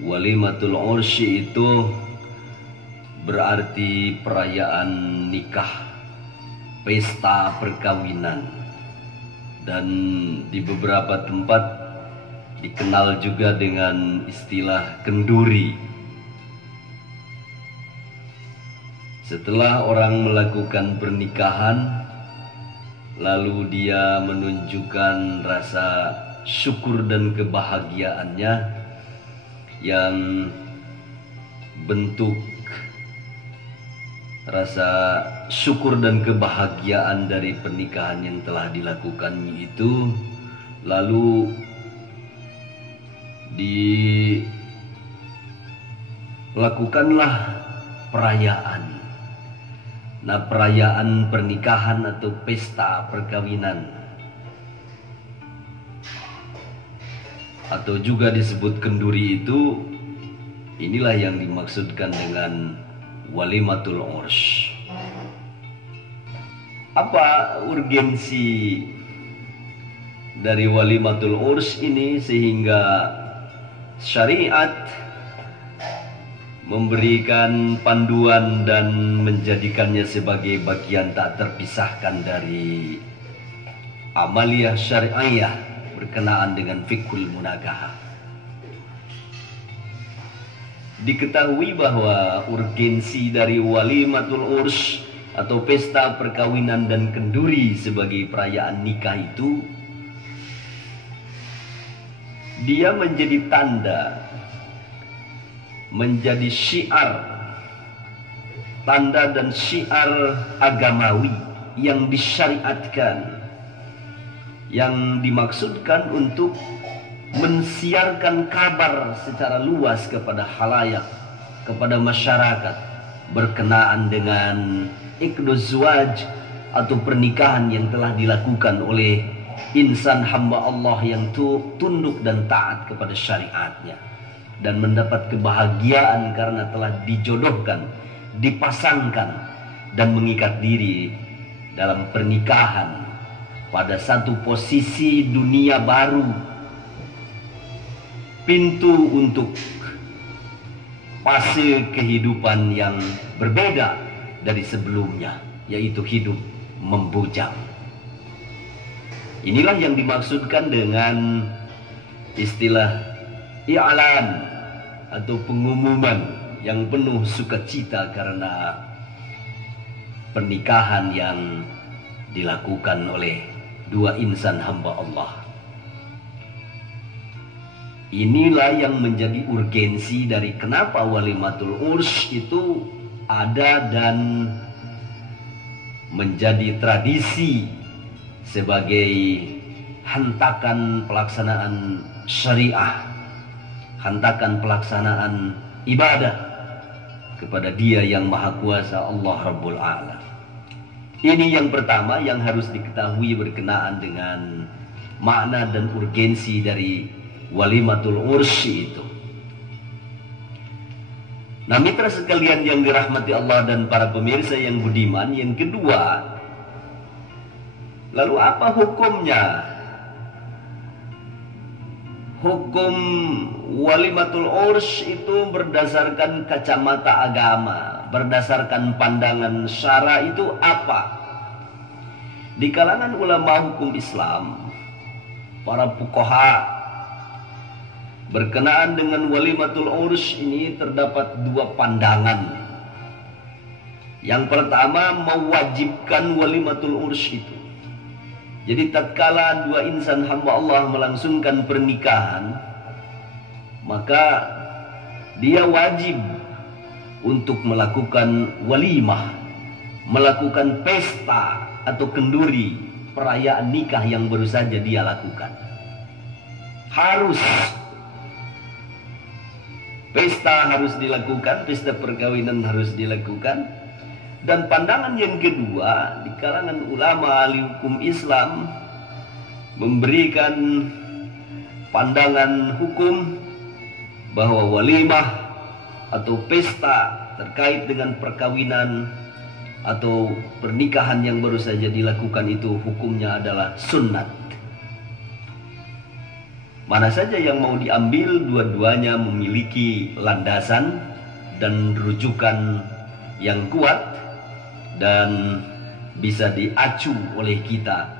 Walimatul ursy itu berarti perayaan nikah, pesta perkawinan, dan di beberapa tempat dikenal juga dengan istilah kenduri. Setelah orang melakukan pernikahan, lalu dia menunjukkan rasa syukur dan kebahagiaannya, yang bentuk rasa syukur dan kebahagiaan dari pernikahan yang telah dilakukannya itu, lalu dilakukanlah perayaan. Nah, perayaan pernikahan atau pesta perkawinan, atau juga disebut kenduri itu, inilah yang dimaksudkan dengan walimatul ursy. Apa urgensi dari walimatul ursy ini sehingga syariat memberikan panduan dan menjadikannya sebagai bagian tak terpisahkan dari amaliyah syariah berkenaan dengan fiqhul munakahah? Diketahui bahwa urgensi dari walimatul ursy atau pesta perkawinan dan kenduri sebagai perayaan nikah itu, dia menjadi tanda, menjadi syiar, tanda dan syiar agamawi yang disyariatkan, yang dimaksudkan untuk mensiarkan kabar secara luas kepada khalayak, kepada masyarakat berkenaan dengan iqduz zawaj atau pernikahan yang telah dilakukan oleh insan hamba Allah yang tunduk dan taat kepada syariatnya, dan mendapat kebahagiaan karena telah dijodohkan, dipasangkan, dan mengikat diri dalam pernikahan pada satu posisi dunia baru, pintu untuk fase kehidupan yang berbeda dari sebelumnya, yaitu hidup membujang. Inilah yang dimaksudkan dengan istilah i'lan atau pengumuman yang penuh sukacita karena pernikahan yang dilakukan oleh dua insan hamba Allah. Inilah yang menjadi urgensi dari kenapa walimatul ursy itu ada dan menjadi tradisi sebagai hentakan pelaksanaan syariah, hentakan pelaksanaan ibadah kepada Dia yang Maha Kuasa, Allah Rabbul A'la. Ini yang pertama yang harus diketahui berkenaan dengan makna dan urgensi dari walimatul ursy itu. Nah, mitra sekalian yang dirahmati Allah dan para pemirsa yang budiman, yang kedua, lalu apa hukumnya? Hukum walimatul ursy itu berdasarkan kacamata agama, berdasarkan pandangan syara itu apa? Di kalangan ulama hukum Islam, para fuqaha, berkenaan dengan walimatul ursy ini terdapat dua pandangan. Yang pertama, mewajibkan walimatul ursy itu. Jadi tatkala dua insan hamba Allah melangsungkan pernikahan, maka dia wajib untuk melakukan walimah, melakukan pesta atau kenduri, perayaan nikah yang baru saja dia lakukan. Harus pesta harus dilakukan, pesta perkawinan harus dilakukan. Dan pandangan yang kedua di kalangan ulama ahli hukum Islam memberikan pandangan hukum bahwa walimah atau pesta terkait dengan perkawinan atau pernikahan yang baru saja dilakukan itu hukumnya adalah sunnat. Mana saja yang mau diambil, dua-duanya memiliki landasan dan rujukan yang kuat dan bisa diacu oleh kita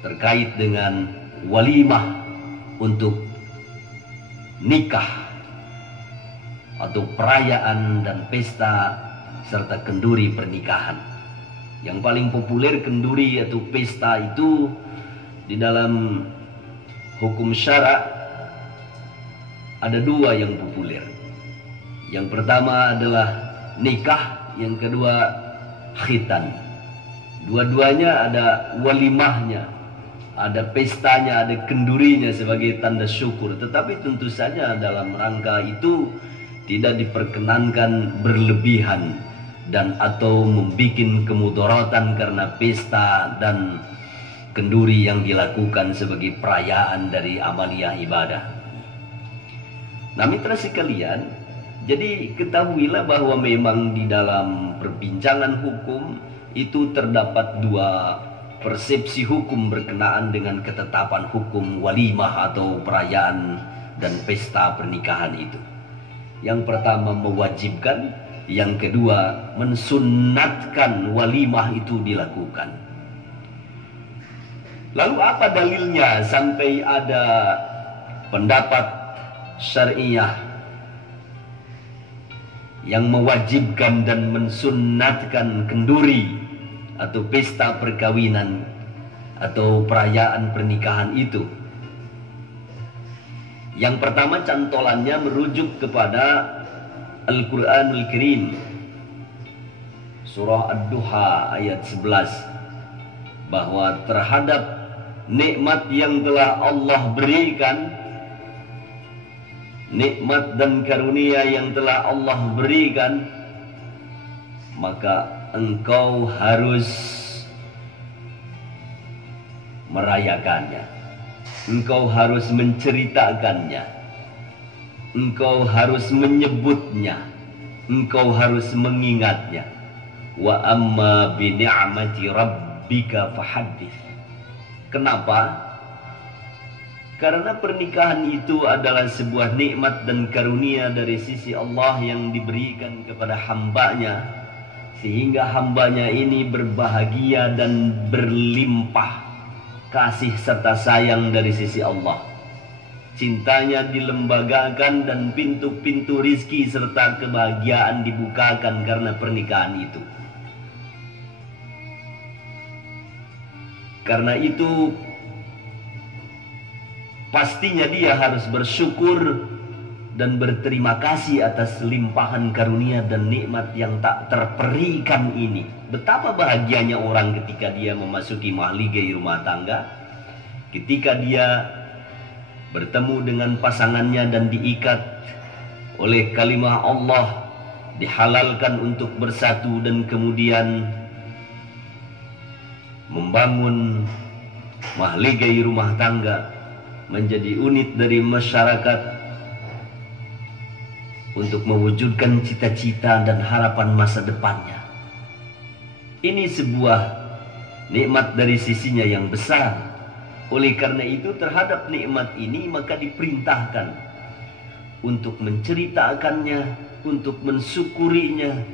terkait dengan walimah untuk nikah atau perayaan dan pesta serta kenduri pernikahan. Yang paling populer kenduri atau pesta itu di dalam hukum syara ada dua yang populer. Yang pertama adalah nikah, yang kedua khitan. Dua-duanya ada walimahnya, ada pestanya, ada kendurinya sebagai tanda syukur. Tetapi tentu saja dalam rangka itu tidak diperkenankan berlebihan dan atau membuat kemudaratan karena pesta dan kenduri yang dilakukan sebagai perayaan dari amaliyah ibadah. Nah mitra sekalian, jadi ketahuilah bahwa memang di dalam perbincangan hukum itu terdapat dua persepsi hukum berkenaan dengan ketetapan hukum walimah atau perayaan dan pesta pernikahan itu. Yang pertama mewajibkan, yang kedua mensunnatkan walimah itu dilakukan. Lalu apa dalilnya sampai ada pendapat syariah yang mewajibkan dan mensunnatkan kenduri atau pesta perkawinan atau perayaan pernikahan itu? Yang pertama cantolannya merujuk kepada Al-Quranul Karim, surah Ad-Duha ayat 11, bahwa terhadap nikmat yang telah Allah berikan, nikmat dan karunia yang telah Allah berikan, maka engkau harus merayakannya, engkau harus menceritakannya, engkau harus menyebutnya, engkau harus mengingatnya. Wa amma bi ni'mati rabbika fahaddits. Kenapa? Karena pernikahan itu adalah sebuah nikmat dan karunia dari sisi Allah yang diberikan kepada hambanya, sehingga hambanya ini berbahagia dan berlimpah kasih serta sayang dari sisi Allah. Cintanya dilembagakan dan pintu-pintu rizki serta kebahagiaan dibukakan karena pernikahan itu. Karena itu pastinya dia harus bersyukur dan berterima kasih atas limpahan karunia dan nikmat yang tak terperikan ini. Betapa bahagianya orang ketika dia memasuki mahligai rumah tangga, ketika dia bertemu dengan pasangannya dan diikat oleh kalimah Allah, dihalalkan untuk bersatu dan kemudian membangun mahligai rumah tangga menjadi unit dari masyarakat untuk mewujudkan cita-cita dan harapan masa depannya. Ini sebuah nikmat dari sisinya yang besar. Oleh karena itu terhadap nikmat ini maka diperintahkan untuk menceritakannya, untuk mensyukurinya,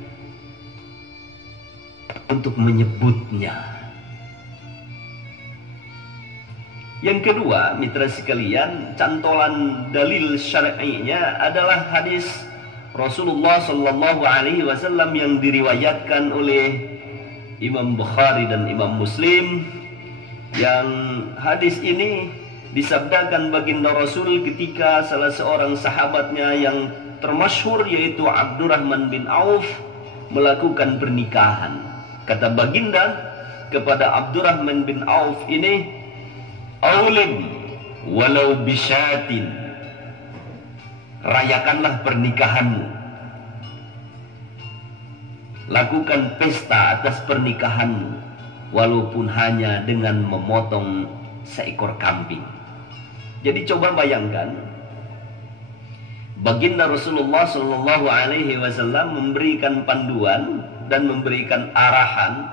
untuk menyebutnya. Yang kedua, mitra sekalian, cantolan dalil syar'inya adalah hadis Rasulullah Shallallahu Alaihi Wasallam yang diriwayatkan oleh Imam Bukhari dan Imam Muslim, yang hadis ini disabdakan baginda Rasul ketika salah seorang sahabatnya yang termasyhur yaitu Abdurrahman bin Auf melakukan pernikahan. Kata baginda kepada Abdurrahman bin Auf ini, "Aulim walau bisyatin." Rayakanlah pernikahanmu, lakukan pesta atas pernikahanmu, walaupun hanya dengan memotong seekor kambing. Jadi coba bayangkan, baginda Rasulullah Shallallahu Alaihi Wasallam memberikan panduan dan memberikan arahan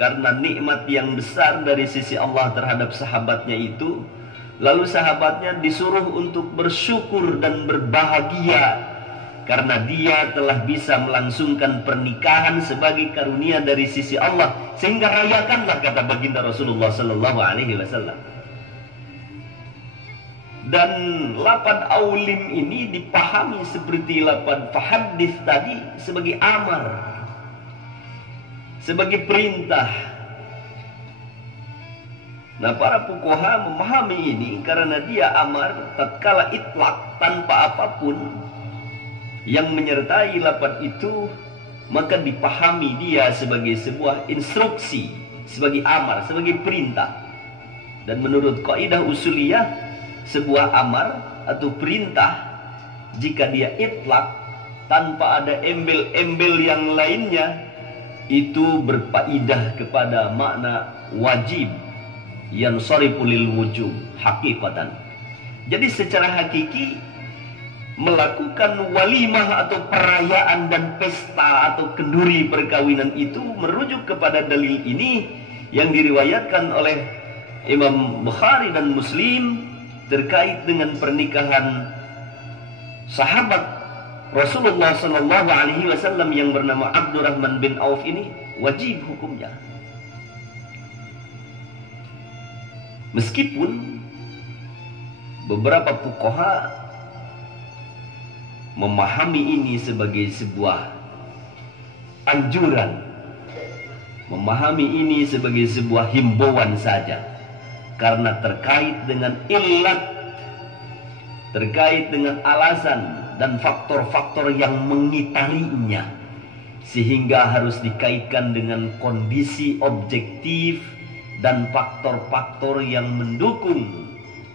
karena nikmat yang besar dari sisi Allah terhadap sahabatnya itu, Lalu sahabatnya disuruh untuk bersyukur dan berbahagia karena dia telah bisa melangsungkan pernikahan sebagai karunia dari sisi Allah, sehingga rayakanlah, kata baginda Rasulullah sallallahu alaihi wasallam. Dan lapad aulim ini dipahami seperti lapad fahaddits tadi sebagai amar, sebagai perintah. Nah, para fuqaha memahami ini karena dia amar tatkala itlaq tanpa apapun yang menyertai lapad itu, maka dipahami dia sebagai sebuah instruksi, sebagai amar, sebagai perintah. Dan menurut kaidah usuliyah, sebuah amar atau perintah jika dia itlaq tanpa ada embel-embel yang lainnya, itu berfaedah kepada makna wajib yang soripulil wujub hakikatan. Jadi secara hakiki melakukan walimah atau perayaan dan pesta atau kenduri perkawinan itu merujuk kepada dalil ini yang diriwayatkan oleh Imam Bukhari dan Muslim terkait dengan pernikahan sahabat Rasulullah sallallahu alaihi wasallam yang bernama Abdurrahman bin Auf ini wajib hukumnya. Meskipun beberapa fuqaha memahami ini sebagai sebuah anjuran, memahami ini sebagai sebuah himbauan saja, karena terkait dengan illat, terkait dengan alasan dan faktor-faktor yang mengitarinya, sehingga harus dikaitkan dengan kondisi objektif dan faktor-faktor yang mendukung,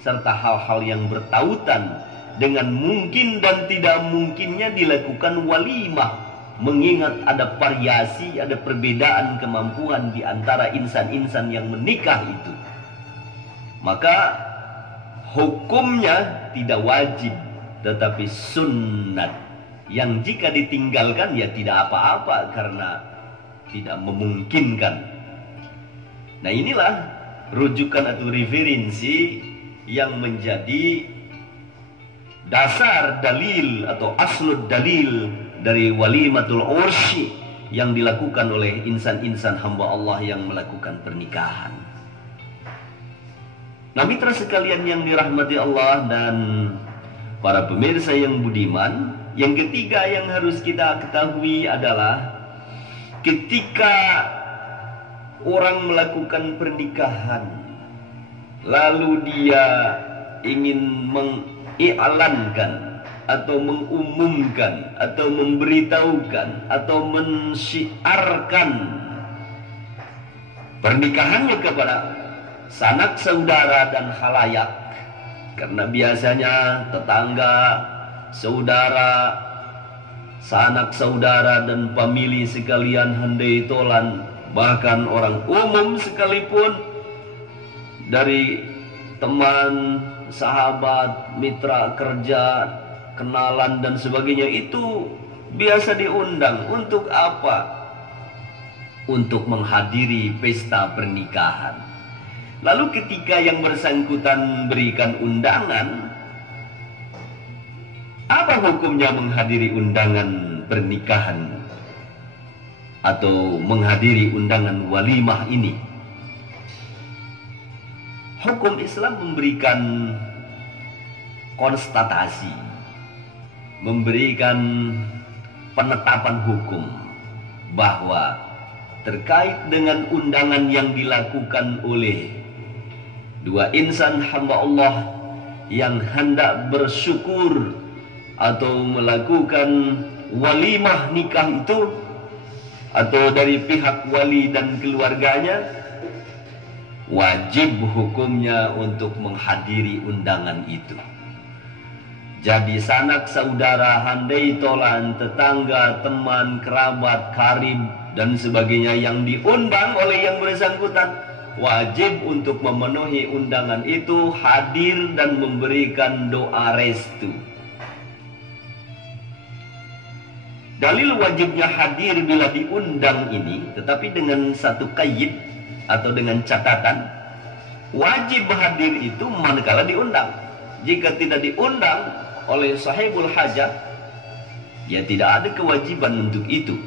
serta hal-hal yang bertautan dengan mungkin dan tidak mungkinnya dilakukan walimah, mengingat ada variasi, ada perbedaan kemampuan di antara insan-insan yang menikah itu. Maka hukumnya tidak wajib, tetapi sunnat, yang jika ditinggalkan ya tidak apa-apa karena tidak memungkinkan. Nah, inilah rujukan atau referensi yang menjadi dasar dalil atau aslud dalil dari walimatul ursy yang dilakukan oleh insan-insan hamba Allah yang melakukan pernikahan. Nah, mitra sekalian yang dirahmati Allah dan para pemirsa yang budiman, yang ketiga yang harus kita ketahui adalah ketika orang melakukan pernikahan lalu dia ingin mengiklankan atau mengumumkan atau memberitahukan atau mensyiarkan pernikahannya kepada sanak saudara dan khalayak, karena biasanya tetangga, saudara, sanak saudara dan famili sekalian handai tolan, bahkan orang umum sekalipun, dari teman, sahabat, mitra kerja, kenalan dan sebagainya, itu biasa diundang. Untuk apa? Untuk menghadiri pesta pernikahan. Lalu ketika yang bersangkutan berikan undangan, apa hukumnya menghadiri undangan pernikahan atau menghadiri undangan walimah ini? Hukum Islam memberikan konstatasi, memberikan penetapan hukum bahwa terkait dengan undangan yang dilakukan oleh dua insan hamba Allah yang hendak bersyukur atau melakukan walimah nikah itu, atau dari pihak wali dan keluarganya, wajib hukumnya untuk menghadiri undangan itu. Jadi sanak saudara, handai tolan, tetangga, teman, kerabat, karib dan sebagainya yang diundang oleh yang bersangkutan wajib untuk memenuhi undangan itu, hadir dan memberikan doa restu. Dalil wajibnya hadir bila diundang ini, tetapi dengan satu qaid atau dengan catatan, Wajib hadir itu manakala diundang. Jika tidak diundang oleh sahibul hajat, ya tidak ada kewajiban untuk itu.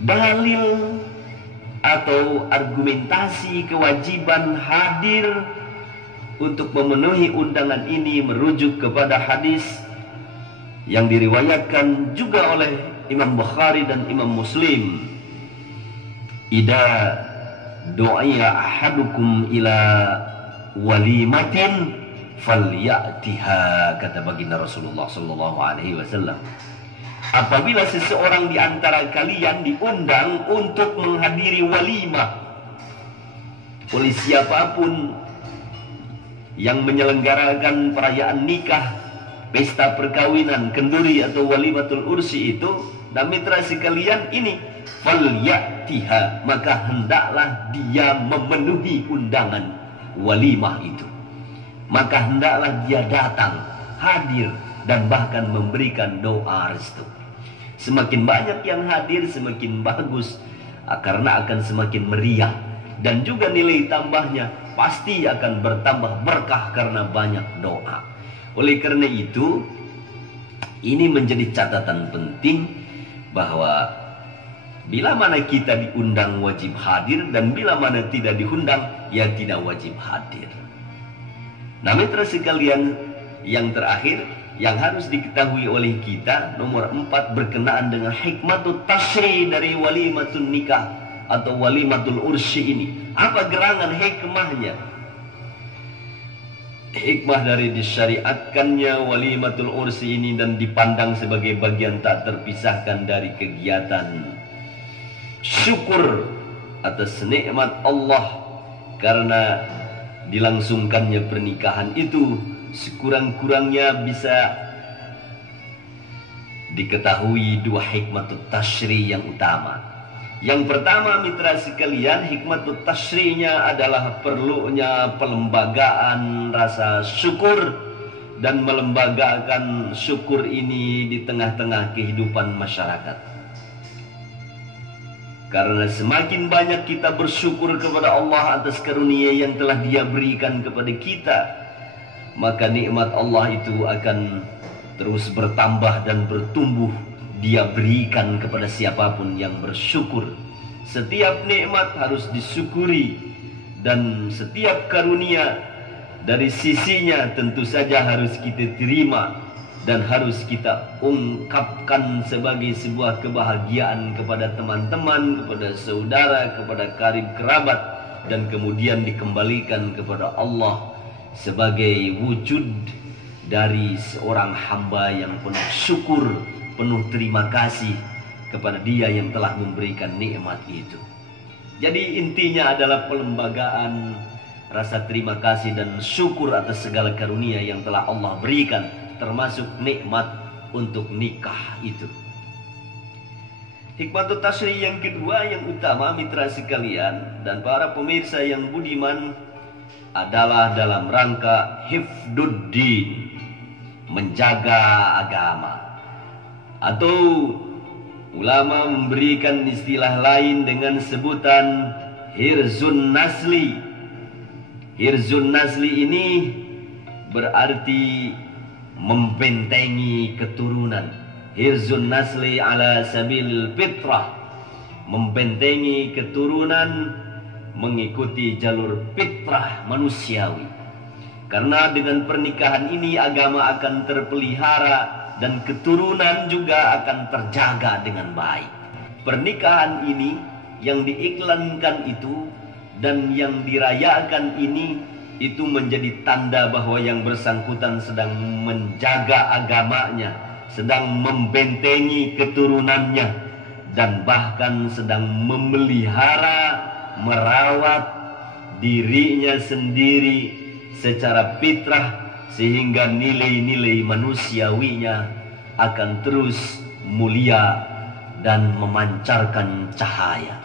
Dalil atau argumentasi kewajiban hadir untuk memenuhi undangan ini merujuk kepada hadis yang diriwayatkan juga oleh Imam Bukhari dan Imam Muslim. Idza du'iya ahadukum ila walimatin falyatiha, kata baginda Rasulullah sallallahu alaihi wasallam. Apabila seseorang di antara kalian diundang untuk menghadiri walimah oleh siapapun yang menyelenggarakan perayaan nikah, pesta perkawinan, kenduri atau walimatul ursi itu, dan mitra sekalian ini, falyatiha, maka hendaklah dia memenuhi undangan walimah itu. Maka hendaklah dia datang, hadir, dan bahkan memberikan doa restu. Semakin banyak yang hadir semakin bagus, karena akan semakin meriah. Dan juga nilai tambahnya pasti akan bertambah berkah karena banyak doa. Oleh karena itu, ini menjadi catatan penting bahwa bila mana kita diundang wajib hadir, dan bila mana tidak diundang ya tidak wajib hadir. Nah, mitra sekalian, yang terakhir yang harus diketahui oleh kita, nomor 4, berkenaan dengan hikmatut tasri dari walimatun nikah atau walimatul ursi ini. Apa gerangan hikmahnya? Hikmah dari disyariatkannya walimatul ursi ini dan dipandang sebagai bagian tak terpisahkan dari kegiatan syukur atas nikmat Allah, karena dilangsungkannya pernikahan itu sekurang-kurangnya bisa diketahui dua hikmatut tasri yang utama. Yang pertama, mitra sekalian, hikmatut tasrinya adalah perlunya pelembagaan rasa syukur dan melembagakan syukur ini di tengah-tengah kehidupan masyarakat. Karena semakin banyak kita bersyukur kepada Allah atas karunia yang telah Dia berikan kepada kita, maka nikmat Allah itu akan terus bertambah dan bertumbuh. Dia berikan kepada siapapun yang bersyukur. Setiap nikmat harus disyukuri, dan setiap karunia dari sisinya tentu saja harus kita terima dan harus kita ungkapkan sebagai sebuah kebahagiaan kepada teman-teman, kepada saudara, kepada karib kerabat, dan kemudian dikembalikan kepada Allah sebagai wujud dari seorang hamba yang penuh syukur, penuh terima kasih kepada Dia yang telah memberikan nikmat itu. Jadi intinya adalah pelembagaan rasa terima kasih dan syukur atas segala karunia yang telah Allah berikan, termasuk nikmat untuk nikah itu. Hikmatut tasri yang kedua yang utama, mitra sekalian dan para pemirsa yang budiman, adalah dalam rangka hifduddin, menjaga agama. Atau ulama memberikan istilah lain dengan sebutan hirzun nasli. Hirzun nasli ini berarti membentengi keturunan. Hirzun nasli ala sabil fitrah, membentengi keturunan mengikuti jalur fitrah manusiawi. Karena dengan pernikahan ini agama akan terpelihara dan keturunan juga akan terjaga dengan baik. Pernikahan ini yang diiklankan itu dan yang dirayakan ini, itu menjadi tanda bahwa yang bersangkutan sedang menjaga agamanya, sedang membentengi keturunannya, dan bahkan sedang memelihara, merawat dirinya sendiri secara fitrah, sehingga nilai-nilai manusiawinya akan terus mulia dan memancarkan cahaya.